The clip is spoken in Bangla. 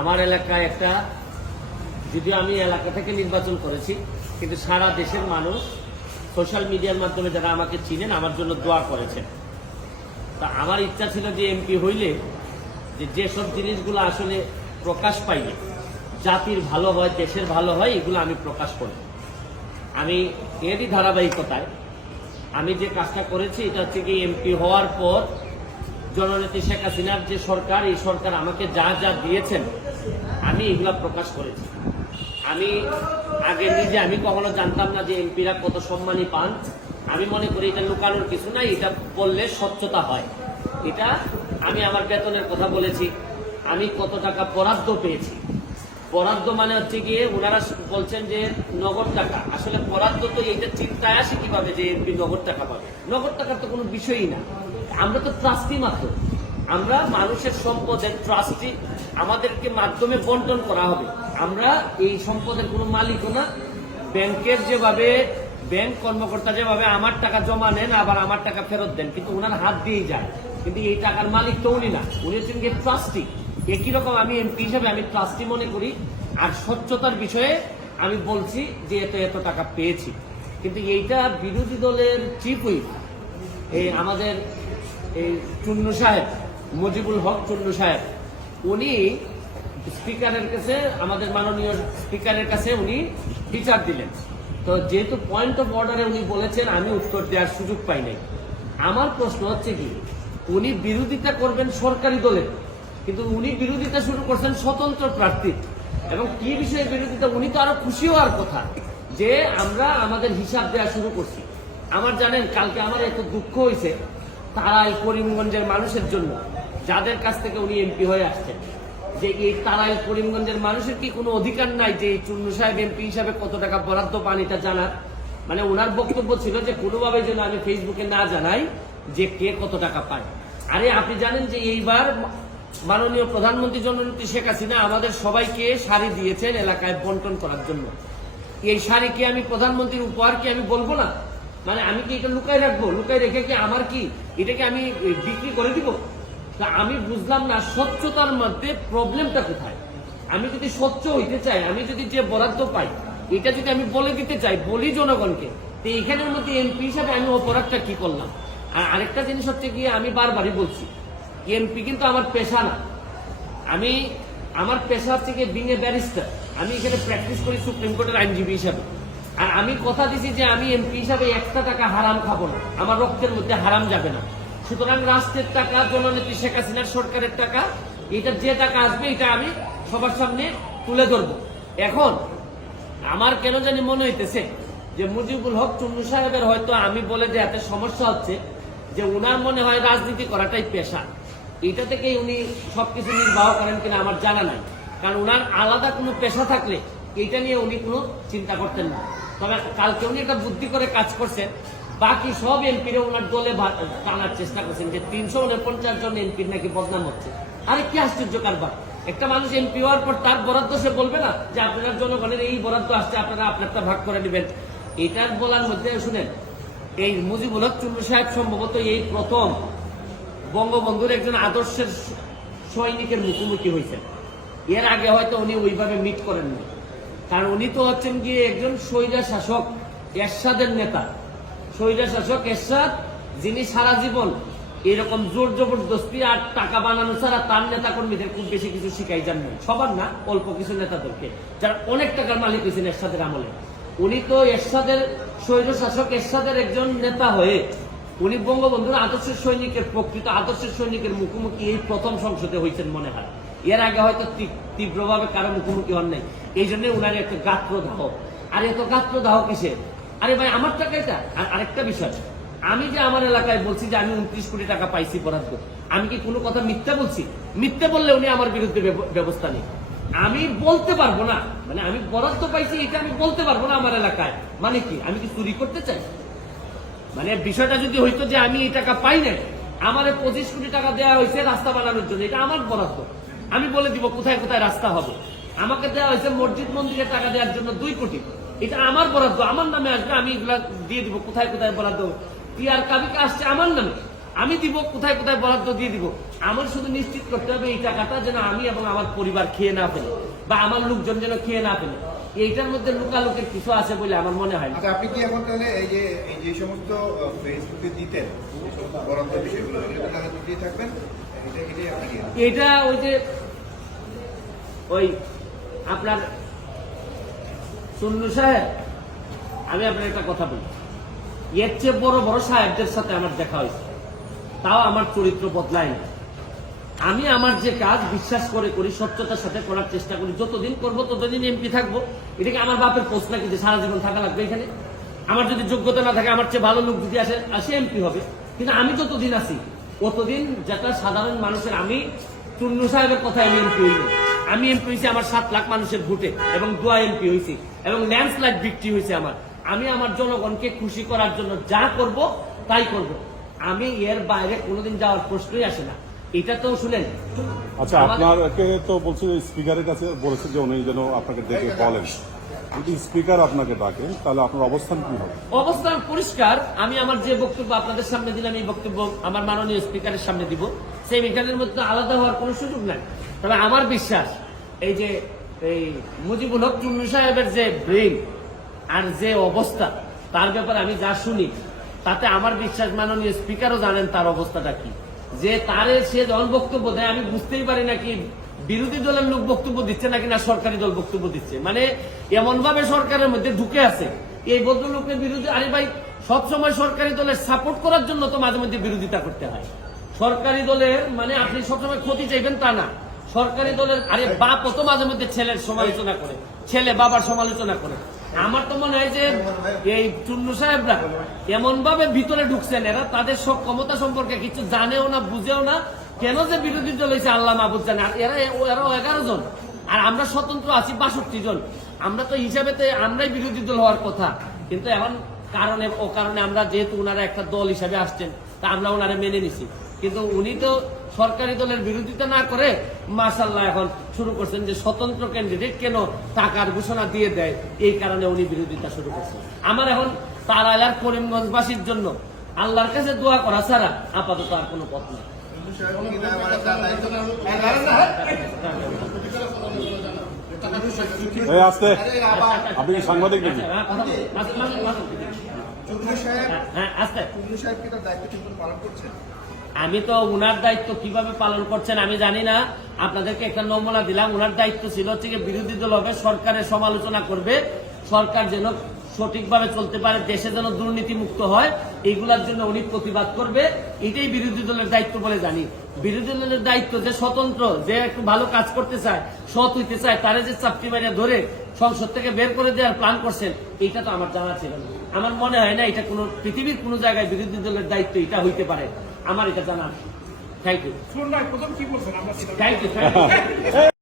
আমার এলাকায় একটা, যদিও আমি এলাকা থেকে নির্বাচন করেছি, কিন্তু সারা দেশের মানুষ সোশ্যাল মিডিয়ার মাধ্যমে যারা আমাকে চিনেন আমার জন্য দোয়া করেছেন। তা আমার ইচ্ছা ছিল যে এমপি হইলে যেসব জিনিসগুলো আসলে প্রকাশ পাইলে জাতির ভালো হয়, দেশের ভালো হয়, এগুলো আমি প্রকাশ করব। আমি এরই ধারাবাহিকতায় আমি যে কাজটা করেছি এটা হচ্ছে কি, এমপি হওয়ার পর জননেত্রী শেখ হাসিনার যে সরকার, এই সরকার আমাকে যা যা দিয়েছেন আমি এগুলা প্রকাশ করেছি। আমি আগে নিজে আমি কখনো জানতাম না যে এমপিরা কত সম্মানী পান। আমি মনে করি এটা লুকানোর কিছু নাই, এটা বললে স্বচ্ছতা হয়। এটা আমি আমার বেতনের কথা বলেছি, আমি কত টাকা বরাদ্দ পেয়েছি। বরাদ্দ মানে হচ্ছে গিয়ে ওনারা বলছেন যে নগদ টাকা, আসলে বরাদ্দ তো এইটা চিন্তায় আসে কিভাবে যে এমপি নগদ টাকা পাবে। নগদ টাকার তো কোনো বিষয়ই না, আমরা তো ট্রাস্টি মাত্র, আমরা মানুষের সম্পদের ট্রাস্টি, আমাদেরকে মাধ্যমে বন্টন করা হবে। আমরা এই সম্পদের কোনো মালিকও না। ব্যাংকের যেভাবে ব্যাংক কর্মকর্তা যেভাবে আমার টাকা জমা নেন আবার আমার টাকা ফেরত দেন, কিন্তু ওনার হাত দিয়েই যায়, কিন্তু এই টাকার মালিক তো উনি না, উনি হচ্ছেন গিয়ে ট্রাস্টি। একই রকম আমি এমপি হিসাবে আমি ট্রাস্টি মনে করি। আর স্বচ্ছতার বিষয়ে আমি বলছি যে এত এত টাকা পেয়েছি। কিন্তু এইটা বিরোধী দলের চিফ হুইপ আমাদের এই চুন্নু সাহেব, মুজিবুল হক চুন্নু সাহেব, উনি স্পিকারের কাছে, আমাদের মাননীয় স্পিকারের কাছে উনি বিচার দিলেন। তো যেহেতু পয়েন্ট অফ অর্ডারে উনি বলেছেন, আমি উত্তর দেওয়ার সুযোগ পাই নাই। আমার প্রশ্ন হচ্ছে কি, উনি বিরোধিতা করবেন সরকারি দলের, কিন্তু উনি বিরোধিতা শুরু করছেন স্বতন্ত্র প্রার্থী। এবং কি বিষয়ে বিরোধিতা, উনি তো আরো খুশি হওয়ার কথা যে আমরা আমাদের হিসাব দেওয়া শুরু করছি। আমার জানেন, কালকে আমার এত দুঃখ হয়েছে তারাই করিমগঞ্জের মানুষের জন্য, যাদের কাছ থেকে উনি এমপি হয়ে আসছেন, যে এই তারাই করিমগঞ্জের মানুষের কি কোনো অধিকার নাই যে চুন্নু সাহেব এমপি হিসাবে কত টাকা বরাদ্দ পান এটা জানার? মানে ওনার বক্তব্য ছিল যে কোনোভাবে যেন আমি ফেসবুকে না জানাই যে কে কত টাকা পায়। আরে আপনি জানেন যে এইবার মাননীয় প্রধানমন্ত্রী জননেত্রী শেখ হাসিনা আমাদের সবাইকে শাড়ি দিয়েছেন এলাকায় বন্টন করার জন্য। এই শাড়ি কি আমি প্রধানমন্ত্রীর উপহার কি আমি বলবো না? মানে আমি কি এটা লুকাই রাখবো? লুকাই রেখে কি আমার কি এটাকে আমি বিক্রি করে দিব? তা আমি বুঝলাম না স্বচ্ছতার মধ্যে প্রবলেমটা কোথায়। আমি যদি স্বচ্ছ হইতে চাই, আমি যদি যে বরাদ্দ পাই এটা যদি আমি বলে দিতে চাই, বলি জনগণকে, তো এইখানের মধ্যে এমপি হিসাবে আমি অপরাধটা কি করলাম? আর আরেকটা জিনিস হচ্ছে গিয়ে, আমি বারবারই বলছি এমপি কিন্তু আমার পেশা না। আমার পেশা হচ্ছে গিয়ে বিং এ ব্যারিস্টার। আমি এখানে প্র্যাকটিস করি সুপ্রিম কোর্টের আইনজীবী হিসাবে। আর আমি কথা দিছি যে আমি এমপি হিসাবে একটা টাকা হারাম খাবো না, আমার রক্তের মধ্যে হারাম যাবে না। সুতরাং রাষ্ট্রের টাকা, জননেত্রী শেখ হাসিনার সরকারের টাকা, এটা যে টাকা আসবে এটা আমি সবার সামনে তুলে ধরবো। এখন আমার কেন জানি মনে হইতেছে যে মুজিবুল হক চুন্নু সাহেবের হয়তো আমি বলে যে এত সমস্যা হচ্ছে যে উনার মনে হয় রাজনীতি করাটাই পেশা। এটা থেকেই উনি সবকিছু নির্বাহ করেন কিনা আমার জানা নাই, কারণ উনার আলাদা কোনো পেশা থাকলে এটা নিয়ে উনি কোনো চিন্তা করতেন না। তবে কালকে উনি একটা বুদ্ধি করে কাজ করছেন, বাকি সব এমপিরা ওনার দলে টানার চেষ্টা করছেন যে 349 জন এমপির নাকি বদনাম হচ্ছে। আরে কি আশ্চর্য কারবার! একটা মানুষ এমপি হওয়ার পর তার বরাদ্দ সে বলবে না যে আপনার জনগণের এই বরাদ্দ আসছে, আপনারা আপনারটা ভাগ করে নেবেন? এটার বলার মধ্যে শুনেন, এই মুজিবুল হক চুন্নু সাহেব সম্ভবত এই প্রথম বঙ্গবন্ধুর একজন আদর্শের সৈনিকের মুখোমুখি হয়েছেন। এর আগে হয়তো উনি ওইভাবে মিট করেননি, কারণ উনি তো হচ্ছেন গিয়ে একজন স্বৈরা শাসক এরশাদের নেতা। স্বৈরা শাসক এরশাদ, যিনি সারা জীবন এরকম জোর জবরদস্তি আর টাকা বানানো ছাড়া তার নেতা কর্মীদের খুব বেশি কিছু শিখাই যান না, সবার না, অল্প কিছু নেতাদেরকে, যারা অনেক টাকার মালিক হয়েছেন এরশাদের আমলে। উনি তো এরশাদের স্বৈর শাসক এরশাদের একজন নেতা হয়ে উনি বঙ্গবন্ধুর আদর্শের সৈনিকের, প্রকৃত আদর্শের সৈনিকের মুখোমুখি এই প্রথম সংসদে হয়েছেন মনে হয়। এর আগে হয়তো তীব্রভাবে কারো মুখোমুখি হন নাই, এই জন্য উনার একটা গাত্রদাহ। আর এত গাত্রদাহ কিসে? আরে ভাই আমার টাকা এটা। আর আরেকটা বিষয়, আমি যে আমার এলাকায় বলছি যে আমি 29 কোটি টাকা পাইছি বরাদ্দ, আমি কি কোনো কথা মিথ্যা বলছি? মিথ্যে বললে উনি আমার বিরুদ্ধে ব্যবস্থা নেই। আমি বলতে পারবো না, মানে আমি বরাদ্দ পাইছি এটা আমি বলতে পারবো না আমার এলাকায়, মানে কি আমি কি চুরি করতে চাই? মানে বিষয়টা যদি হইতো যে আমি এই টাকা পাই নাই, আমার 25 কোটি টাকা দেওয়া হয়েছে রাস্তা বানানোর জন্য, এটা আমার বরাদ্দ, আমি বলে দিব কোথায় কোথায় রাস্তা হবে। আমাকে দেওয়া হয়েছে মসজিদ মন্দিরের টাকা দেওয়ার জন্য 2 কোটি, এটা আমার বরাদ্দ, আমার নামে আসবে, আমি এগুলা দিয়ে দিব কোথায় কোথায় বরাদ্দ। টিআর কাবিকা আসছে আমার নামে, আমি দিব, কোথায় কোথায় বরাদ্দ দিয়ে দিব। আমার শুধু নিশ্চিত করতে হবে এই টাকাটা যেন আমি এবং আমার পরিবার খেয়ে না ফেলে, বা আমার লোকজন যেন খেয়ে না ফেলে। এইটার মধ্যে লুকালুকের কিছু আছে বলে আমার মনে হয় না। আচ্ছা, আপনি কি এখন তাহলে এই যে সমস্ত ফেসবুকে দিতেন বরাদ্দ বিষয়গুলো তাহলে দিতেই থাকবেন, এটাই আপনি কি? এটা ওই আপনার চুন্নু সাহেব, আমি আপনার একটা কথা বলি, এর চেয়ে বড় বড় সাহেবদের সাথে আমার দেখা হয়েছে, তাও আমার চরিত্র বদলায় না। আমি আমার যে কাজ বিশ্বাস করে করি, স্বচ্ছতার সাথে করার চেষ্টা করি। যতদিন করবো ততদিন এমপি থাকবো। এটাকে আমার বাপের পোস্ট নাকি যে সারা জীবন থাকা লাগবে এখানে? আমার যদি যোগ্যতা না থাকে, আমার চেয়ে ভালো লোক যদি আসে এমপি হবে। কিন্তু আমি যতদিন আছি ততদিন যেটা সাধারণ মানুষের, আমি চুন্নু সাহেবের কথায় আমি এমপি হইনি। আমি এমপি হয়েছি আমার 7 লাখ মানুষের ভোটে, এবং দোয়া এমপি হয়েছি, এবং ল্যান্ডস্লাইড ভিক্টরি হয়েছে আমার। আমি আমার জনগণকে খুশি করার জন্য যা করব তাই করব। আমি এর বাইরে কোনোদিন যাওয়ার প্রশ্নই আসে না। এটা তো শুনেন। আচ্ছা, আপনাকে তো বলছে স্পিকারের কাছে বলেছে যে উনি যেন আপনাকে ডেকে বলেন, যদি স্পিকার আপনাকে ডাকেন তাহলে আপনার অবস্থান কি হবে? অবস্থান পরিষ্কার। আমি আমার যে বক্তব্য আপনাদের সামনে দিলাম, এই বক্তব্য আমার মাননীয় স্পিকারের সামনে দিব। সেই এখানের মধ্যে আলাদা হওয়ার কোনো সুযোগ নাই। তবে আমার বিশ্বাস, এই মুজিবুল হক চুন্নু সাহেবের যে ব্রেইন আর যে অবস্থা, তার ব্যাপারে আমি যা শুনি, তাতে আমার বিশ্বাস মাননীয় স্পিকারও জানেন তার অবস্থাটা কি। যে তারে সে দল বক্তব্য দেয়, আমি বুঝতেই পারি না কি বিরোধী দলের লোক বক্তব্য দিচ্ছে নাকি না সরকারি দল বক্তব্য দিচ্ছে। মানে এমন ভাবে সরকারের মধ্যে ঢুকে আছে এই ভদ্রলোকের বিরোধী। আরে ভাই, সবসময় সরকারি দলের সাপোর্ট করার জন্য তো মাঝে মধ্যে বিরোধিতা করতে হয়। সরকারি দলের মানে আপনি সবসময় ক্ষতি চাইবেন তা না। সরকারি দলের আরে বাপ তো মাঝে মধ্যে ছেলের সমালোচনা করে, ছেলে বাবার সমালোচনা করে। আমার তো মনে হয় যে এই চুন্নু সাহেবরা এমন ভাবে ভিতরে ঢুকছেন, এরা তাদের সব ক্ষমতা সম্পর্কে কিছু জানেও না, বুঝেও না। কেন যে বিরোধী দল হয়েছে আল্লাহ মাহবুদ জানে। আর এরাও 11 জন, আর আমরা স্বতন্ত্র আছি 62 জন। আমরা তো হিসাবেতে আমরাই বিরোধী দল হওয়ার কথা, কিন্তু এখন কারণে আমরা যেহেতু ওনারা একটা দল হিসাবে আসছেন, তা আমরা ওনারা মেনে নিছি। কিন্তু উনি তো সরকারি দলের বিরোধিতা না করে মাশাআল্লাহ এখন শুরু করছেন যে স্বতন্ত্র ক্যান্ডিডেট কেন টাকার ঘোষণা দিয়ে দেয়, এই কারণে উনি বিরোধিতা শুরু করছেন। আমার এখন তারাইলার করিমগঞ্জবাসীর জন্য আল্লাহর কাছে দোয়া করা ছাড়া আপাতত আর কোনো পথ নেই। আসতে আপনি কি সাংবাদিক নাকি? আমি তো উনার দায়িত্ব কিভাবে পালন করছেন আমি জানি না। আপনাদেরকে একটা নমুনা দিলাম। উনার দায়িত্ব ছিল হচ্ছে বিরোধী দল হবে, সরকারের সমালোচনা করবে, সরকার যেন সঠিকভাবে চলতে পারে, দেশে যেন দুর্নীতি মুক্ত হয়, এইগুলার জন্য উনি প্রতিবাদ করবে। এটাই বিরোধী দলের দায়িত্ব বলে জানি। বিরোধী দলের দায়িত্ব যে স্বতন্ত্র, যে একটু ভালো কাজ করতে চায়, সৎ হইতে চায়, তারে যে চাপটি মারিয়া ধরে সংসদ থেকে বের করে দেওয়ার প্ল্যান করছেন, এইটা তো আমার জানা ছিল না। আমার মনে হয় না এটা কোনো পৃথিবীর কোনো জায়গায় বিরোধী দলের দায়িত্ব এটা হইতে পারে। আমার এটা জানা। Thank you. প্রথম কি বলছেন? Thank you.